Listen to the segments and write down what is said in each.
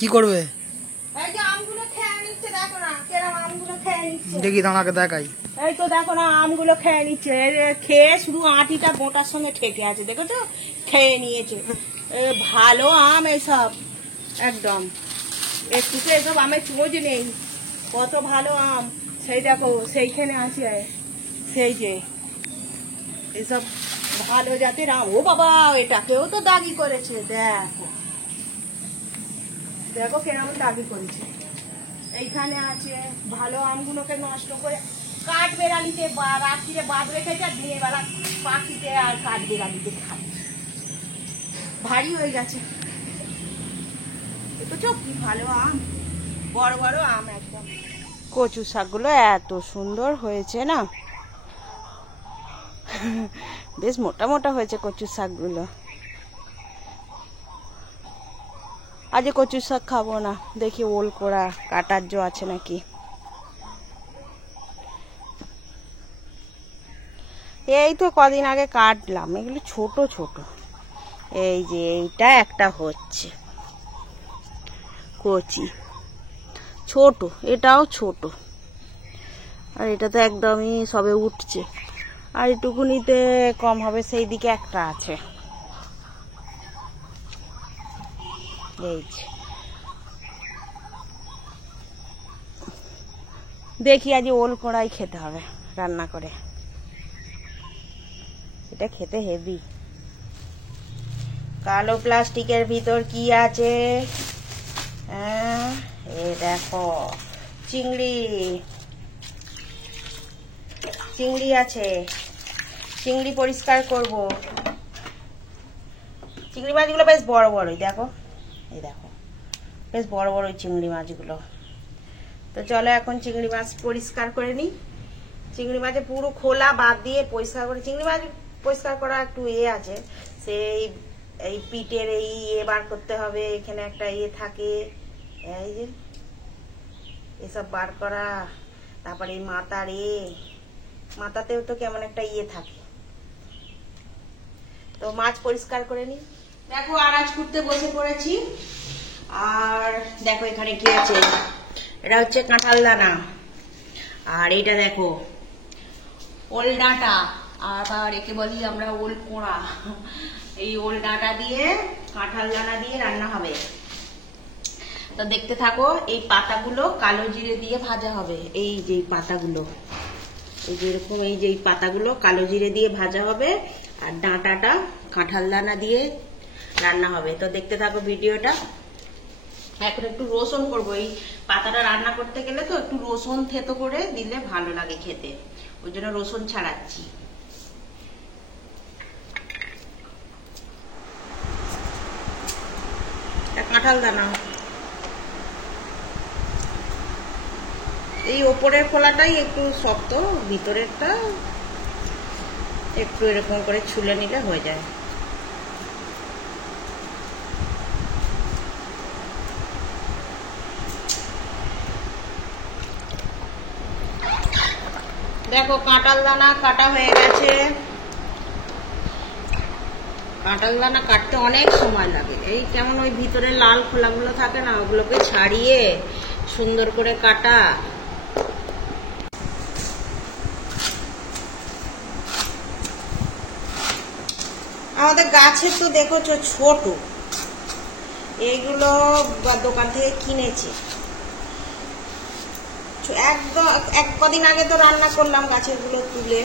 কি করবে? এই যে আমগুলো খেয়ে নিচ্ছে, দেখো না কেরম আমগুলো খেয়ে নিচ্ছে। দেখি দাঁড়াকে দেখাই। এই তো দেখো না আমগুলো খেয়ে নিচ্ছে, খেয়ে শুধু আটিটা গোটার সঙ্গে ঠেকে আছে, দেখেছো? খেয়ে নিয়েছে। ভালো আম এসব, একদম একটু তো এসব আমের চোঁজ নেই। কত ভালো আম, সেই দেখো সেইখানে আছে, সেই যে এসব ভালো জাতের আম। ও বাবা, এটাকেও তো দাগি করেছে, দেখো দেখো কেরম দাগি করেছে। এইখানে আছে ভালো আমগুলোকে নষ্ট করে কাঠ বেড়ালিতে রাত্রিরে বাদ রেখেছে, আর দিনের বেলা পাখিতে আর কাঠ বেড়ালিতে খাচ্ছে। ভারী হয়ে গেছে। দেখেছো কি ভালো আম, বড় বড় আম একদম। কচু শাকগুলো এত সুন্দর হয়েছে না, বেশ মোটা মোটা হয়েছে কচু শাকগুলো। আজ কচু শাক খাবো না, দেখি ওল কোড়া কাটার জো আছে নাকি। এই তো কদিন আগে কাটলাম, এগুলো ছোট ছোট। এই যে এইটা একটা হচ্ছে কচি, ছোট, এটাও ছোট, আর এটা তো একদমই সবে উঠছে। আর এটুকুনিতে কম হবে, সেই দিকে একটা আছে। এই দেখি আজ ওল কোড়াই খেতে হবে রান্না করে, এটা খেতে হেভি। কালো প্লাস্টিকের ভিতর কি আছে? এই দেখো চিংড়ি, চিংড়ি আছে। চিংড়ি পরিষ্কার করব। চিংড়ি মাছগুলো বেশ বড় বড়ই, দেখো এই দেখো বেশ বড় বড় চিংড়ি মাছগুলো। তো চলো এখন চিংড়ি মাছ পরিষ্কার করে নিই। চিংড়ি মাছে পুরো খোলা বাদ দিয়ে পরিষ্কার করে, চিংড়ি মাছ পরিষ্কার করা একটু আছে, সেই এই পিঠের এই বার করতে হবে, এখানে একটা থাকে, এই যে এসব বার করা, তারপরে এই মাথার মাথাতেও তো কেমন একটা থাকে। তো মাছ পরিষ্কার করে নিই। দেখো আনাজ করতে বসে পড়েছি। আর দেখো এখানে কি আছে, এটা হচ্ছে কাঁঠাল দানা, আর এইটা দেখো ওল ডাঁটা, আবার একে বলি আমরা ওল কোড়া। এই ওল ডাঁটা দিয়ে কাঁঠাল দানা দিয়ে রান্না হবে। তো দেখতে থাকো। এই পাতাগুলো কালো জিরে দিয়ে ভাজা হবে। এই যে পাতাগুলো, এই যে এরকম, এই যে পাতাগুলো কালো জিরে দিয়ে ভাজা হবে, আর ডাঁটাটা কাঁঠাল দানা দিয়ে রান্না হবে। তো দেখতে থাকো ভিডিওটা। এখন একটু রসুন করবো, এই পাতাটা রান্না করতে গেলে তো একটু রসুন থেতো করে দিলে ভালো লাগে খেতে, ওই জন্য রসুন ছাড়াচ্ছি। কাঁঠাল দানা, এই ওপরের খোলাটাই একটু শক্ত, ভিতরেরটা একটু এরকম করে ছুলে নিলে হয়ে যায়। দেখো কাঁঠাল দানা কাটা হয়ে গেছে। কাঁঠাল দানা কাটতে অনেক সময় লাগে, এই কেমন ওই ভিতরে লাল খোলাগুলো থাকে না, ওগুলোকে ছাড়িয়ে সুন্দর করে কাটা। আমাদের গাছের তো দেখছো ছোট, এইগুলো দোকান থেকে কিনেছি একদম। এক কদিন আগে তো রান্না করলাম গাছের গুলো তুলে,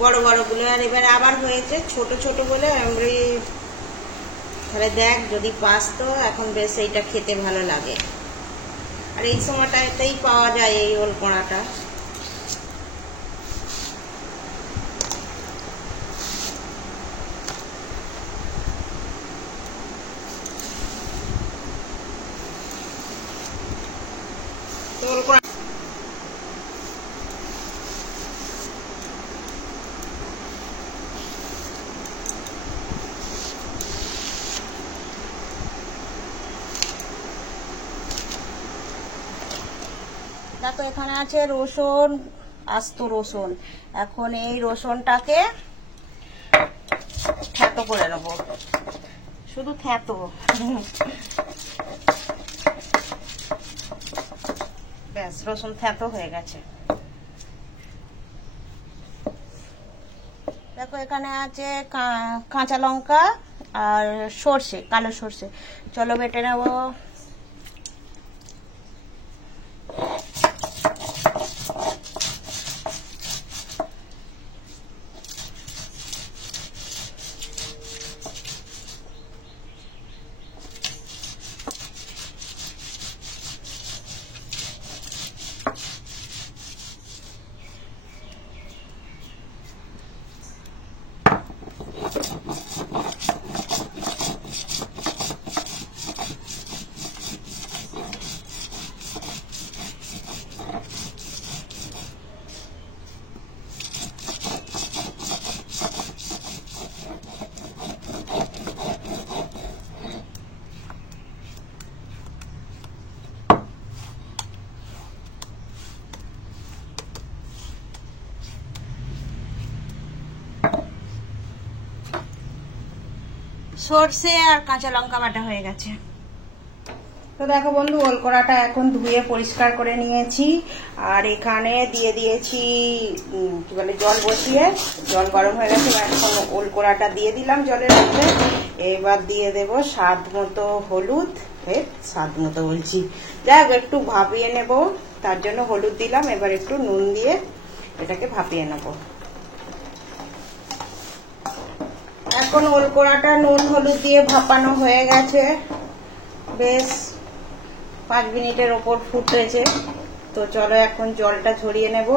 বড় বড় গুলো, আর এবার আবার হয়েছে ছোট ছোট বলে আমরা। তাহলে দেখ যদি পাস তো এখন বেশ এইটা খেতে ভালো লাগে, আর এই সময়টাতেই পাওয়া যায় এই ওল কোড়াটা। দেখো এখানে আছে রসুন, আস্ত রসুন। এখন এই রসুনটাকে থ্যাতো করে নেব, শুধু থ্যাতো। রসুন থ্যাতো হয়ে গেছে। দেখো এখানে আছে কাঁচা লঙ্কা আর সর্ষে, কালো সর্ষে। চলো বেটে নেবো। সর্ষে আর কাঁচা লঙ্কা বাটা হয়ে গেছে। তো দেখো বন্ধু, ওল কড়াটা এখন ধুয়ে পরিষ্কার করে নিয়েছি। আর এখানে দিয়ে দিয়েছি কি বলে জল বসিয়ে, জল গরম হয়ে গেছে। এখন ওল কড়াটা দিয়ে দিলাম জলের মধ্যে। এবার দিয়ে দেব স্বাদ মতো হলুদ। স্বাদ মতো বলছি, যাই হোক একটু ভাপিয়ে নেব, তার জন্য হলুদ দিলাম। এবার একটু নুন দিয়ে এটাকে ভাপিয়ে নেব। এখন ওল কড়াটা নুন হলুদ দিয়ে ভাপানো হয়ে গেছে, বেশ 5 মিনিটের ওপর ফুটেছে। তো চলো এখন জলটা ঝরিয়ে নেব।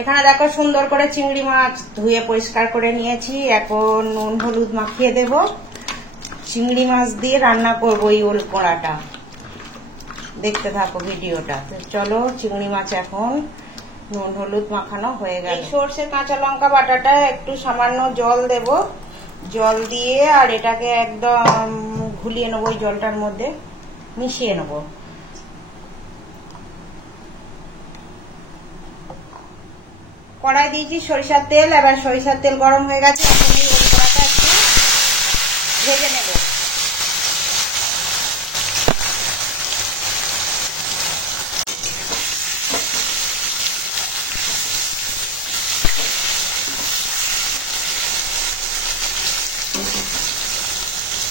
এখানে দেখো সুন্দর করে চিংড়ি মাছ ধুয়ে পরিষ্কার করে নিয়েছি। এখন নুন হলুদ মাখিয়ে দেব। চিংড়ি মাছ দিয়ে রান্না করবো এই ওল কড়াটা, দেখতে থাকো ভিডিওটা। তো চলো, চিংড়ি মাছ এখন নুন হলুদ মাখানো হয়ে গেল। সর্ষে কাঁচা লঙ্কা বাটাটা একটু সামান্য জল দেব। জল দিয়ে আর এটাকে একদম ঘুলিয়ে নেবো, ওই জলটার মধ্যে মিশিয়ে নেব। কড়াই দিয়েছি সরিষার তেল। এবার সরিষার তেল গরম হয়ে গেছে। এখন এই ওল কড়াটা একটু ভেজে নেব।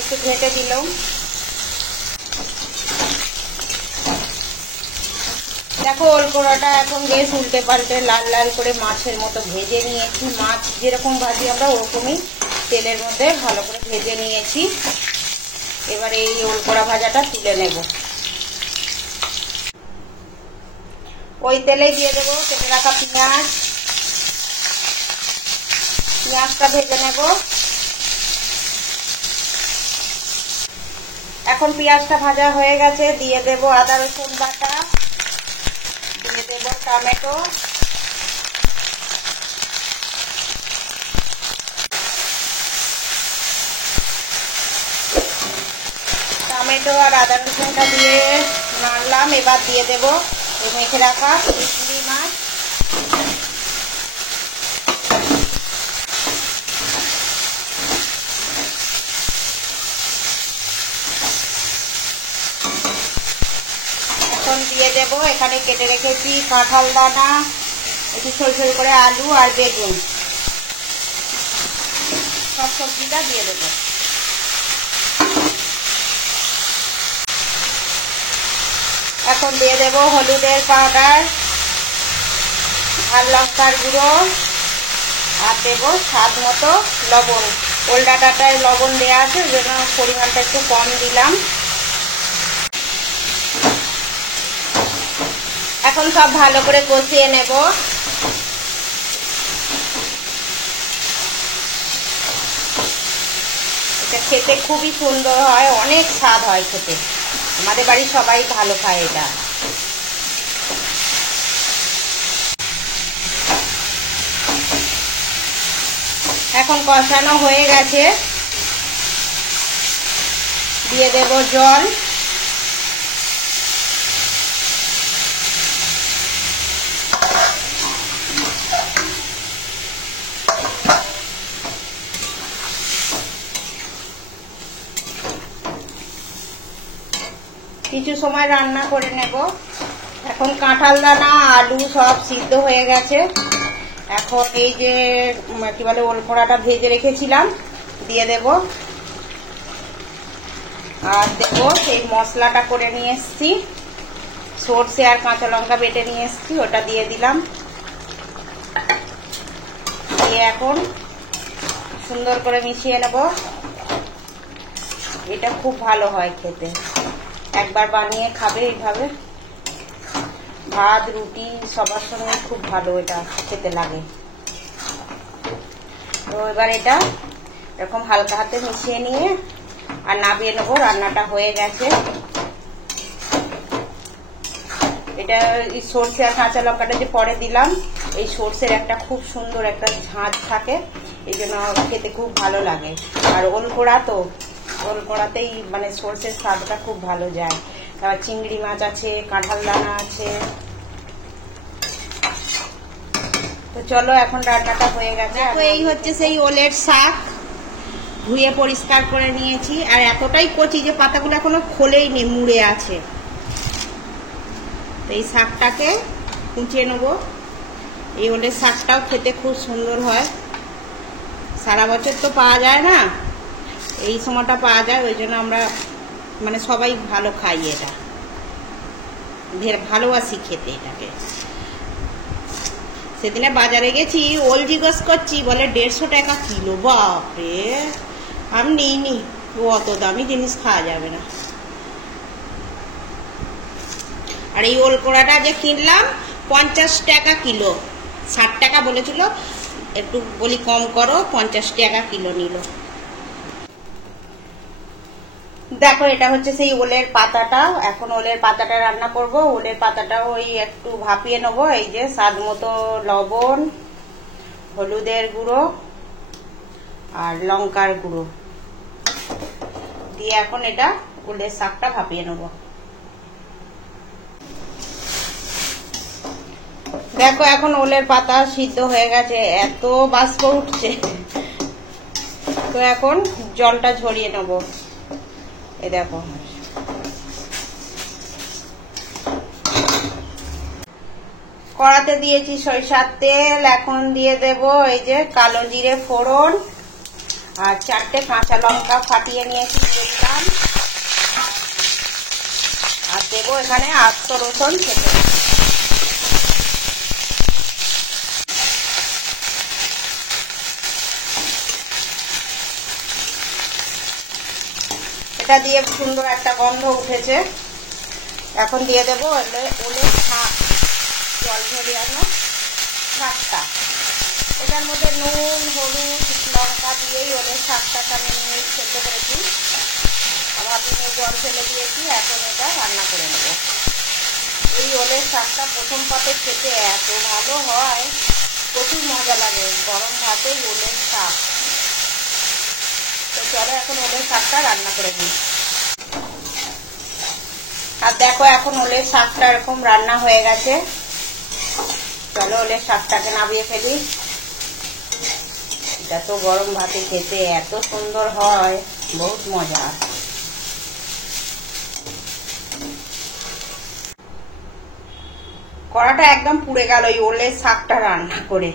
একটু ভেজে দিলাম। দেখো ওল কড়াটা এখন বেশ উল্টে পাল্টে লাল লাল করে মাছের মতো ভেজে নিয়েছি। মাছ যেরকম ভাজি আমরা ওরকমই তেলের মধ্যে ভালো করে ভেজে নিয়েছি। এবার এই ওল কড়া ভাজাটা তুলে নেব। ওই তেলে দিয়ে দেবো কেটে রাখা পেঁয়াজ। পেঁয়াজটা ভেজে নেব। এখন পেঁয়াজটা ভাজা হয়ে গেছে, দিয়ে দেব আদা রসুন বাটা, দিয়ে দেব টমেটো, আর আদা রসুনটা দিয়ে নাড়লাম। এবার দিয়ে দেব মেখে রাখা চিংড়ি মাছ। এখন দিয়ে দেব এখানে কেটে রেখেছি কাঁঠাল দানা, একটু সরু সরু করে আলু আর বেগুন, সব সবজিটা দিয়ে দেব। এখন দিয়ে দেব হলুদের পাউডার, ঝাল লঙ্কার গুঁড়ো, আর দেব স্বাদ মতো লবণ। ওল ডাঁটাটায় লবণ দেওয়া আছে, ওই জন্য পরিমাণটা একটু কম দিলাম। এখন সব ভালো করে কষিয়ে নেব। এটা খেতে খুবই সুন্দর হয়, অনেক স্বাদ হয় খেতে। আমাদের বাড়ির সবাই ভালো খায় এটা। এখন কষানো হয়ে গেছে, দিয়ে দেব জল। কিছু সময় রান্না করে নেব। এখন কাঁঠাল দানা আলু সব সিদ্ধ হয়ে গেছে। এখন এই যে কি বলে ওলকোড়াটা ভেজে রেখেছিলাম দিয়ে দেব, আর দেব সেই মশলাটা করে নিয়ে এসছি, সর্ষে আর কাঁচা লঙ্কা বেটে নিয়ে এসছি, ওটা দিয়ে দিলাম। দিয়ে এখন সুন্দর করে মিশিয়ে নেব। এটা খুব ভালো হয় খেতে, একবার বানিয়ে খাবে এইভাবে, ভাত রুটি সবার সঙ্গে খুব ভালো এটা খেতে লাগে। তো এবার এটা এরকম হালকা হাতে মিশিয়ে নিয়ে আর নামিয়ে নেবো। রান্নাটা হয়ে গেছে। এটা সর্ষে আর কাঁচা লঙ্কাটা যে পরে দিলাম, এই সর্ষের একটা খুব সুন্দর একটা ঝাঁঝ থাকে, এই জন্য খেতে খুব ভালো লাগে। আর ওলকোড়া তো ওলকোড়াতেই মানে সর্ষের স্বাদটা খুব ভালো যায়। তারপর চিংড়ি মাছ আছে, কাঁঠাল দানা আছে। তো চলো এখন রান্নাটা হয়ে গেছে। এই হচ্ছে সেই ওলের শাক, ধুয়ে পরিষ্কার করে নিয়েছি। আর এতটাই কচি যে পাতাগুলো এখনো খোলেই নেই, মুড়ে আছে। তো এই শাকটাকে কুচিয়ে নেব। এই ওলের শাকটাও খেতে খুব সুন্দর হয়, সারা বছর তো পাওয়া যায় না, এই সময়টা পাওয়া যায়, ওই জন্য আমরা মানে সবাই ভালো খাই, এটা ভালোবাসি খেতে এটাকে। সেদিনে বাজারে গেছি, ওল জিজ্ঞেস করছি, বলে 150 টাকা কিলো। বাপরে, আমি নিইনি, অত দামি জিনিস খাওয়া যাবে না। আর এই ওলকোড়াটা যে কিনলাম 50 টাকা কিলো, 60 টাকা বলেছিল, একটু বলি কম করো, 50 টাকা কিলো নিল। দেখো এটা হচ্ছে সেই ওলের পাতাটা। এখন ওলের পাতাটা রান্না করব। ওলের পাতাটা ওই একটু ভাপিয়ে নেবো। এই যে স্বাদ মতো লবণ, হলুদের গুঁড়ো আর লঙ্কার গুঁড়ো দিয়ে এখন এটা ওলের শাকটা ভাপিয়ে নেবো। দেখো এখন ওলের পাতা সিদ্ধ হয়ে গেছে, এত বাষ্প উঠছে। তো এখন জলটা ঝরিয়ে নেবো। এই দেখো কড়াতে দিয়েছি সরিষার তেল। এখন দিয়ে দেব এই যে কালো জিরে ফোড়ন আর 4টে কাঁচা লঙ্কা ফাটিয়ে নিয়েছি, দিয়ে দিলাম। আর দেবো এখানে আস্ত রসুন ছেঁচে। এটা দিয়ে সুন্দর একটা গন্ধ উঠেছে। এখন দিয়ে দেবো ওলের শাক, জল ঝরিয়ানো শাকটা। এটার মধ্যে নুন হলুদ লঙ্কা দিয়েই ওলের শাকটাকে আমি সেদ্ধ করেছি, আবার জল ফেলে দিয়েছি। এখন এটা রান্না করে নেব। এই ওলের শাকটা প্রথম পাতে খেতে এত ভালো হয়, প্রচুর মজা লাগে গরম ভাতে ওলের শাক। তো চলো এখন ওলের শাকটা রান্না করে নিই। আর দেখো এখন ওলের শাকটা এরকম রান্না হয়ে গেছে। চলো ওলের শাকটাকে নামিয়ে ফেলি। এটা তো গরম ভাতে খেতে এত সুন্দর হয়, বহুত মজা। কড়াটা একদম পুড়ে গেল এই ওলের শাকটা রান্না করে।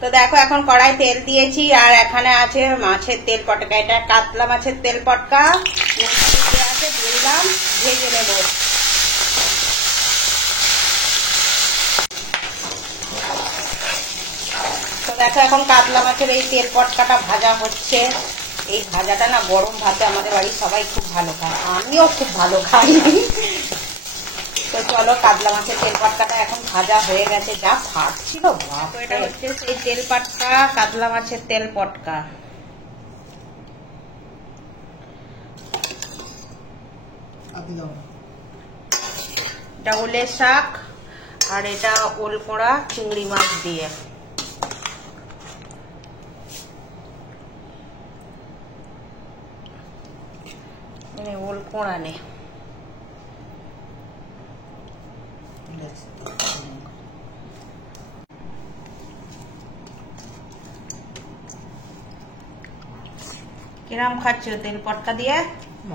তো দেখো এখন কড়াই তেল দিয়েছি, আর এখানে আছে মাছের তেল পটকা। এটা কাতলা মাছের তেল পটকা আছে, দিলাম, ভেজে নেব। তো দেখো এখন কাতলা মাছের এই তেল পটকাটা ভাজা হচ্ছে। এই ভাজাটা না গরম ভাতে আমাদের বাড়ির সবাই খুব ভালো খায়, আমিও খুব ভালো খাই। তো চলো কাতলা মাছের তেল পটকাটা এখন ভাজা হয়ে গেছে, যা ফাটছিল বাপ। এটা হচ্ছে সেই তেল পটকা, কাতলা মাছের তেল পটকা। এটা ওলের শাক আর এটা ওলকোড়া চিংড়ি মাছ দিয়ে। ওলকোড়া নে কিরম খাচ্ছ তেল পটকা দিয়ে?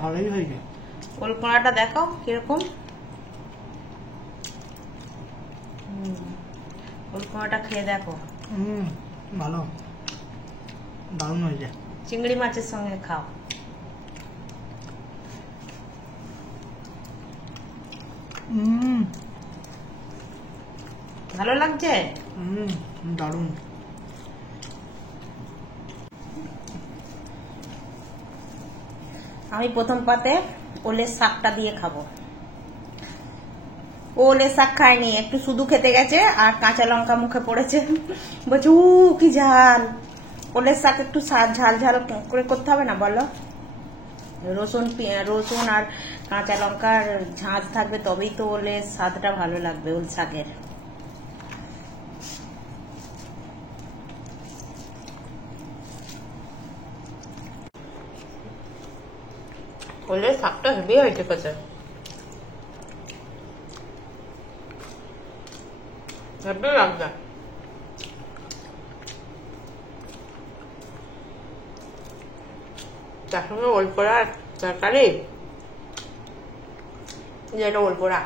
ভালোই হয়েছে। ওল কোড়াটা দেখো কিরকম। ওল কোড়াটা খেয়ে দেখো। ভালো, দারুণ হয়েছে। চিংড়ি মাছের সঙ্গে খাও। ভালো লাগছে? দারুণ। আমি প্রথম পাতে ওলের শাকটা দিয়ে খাবো। ওলের শাক খায়নি, একটু শুধু খেতে গেছে আর কাঁচা লঙ্কা মুখে পড়েছে, বলছে উ কি ঝাল। ওলের শাক একটু ঝাল ঝাল করে করতে হবে না বলো? রসুন আর কাঁচা লঙ্কার ঝাঁঝ থাকবে, তবেই তো ওলের স্বাদটা ভালো লাগবে ওল শাকের। ওলের শাকটা হেভি হয়েছে খেতে, হেভি লাগবে। তার সঙ্গে ওল পোড়ার তরকারি, যেটা ওল পোড়া।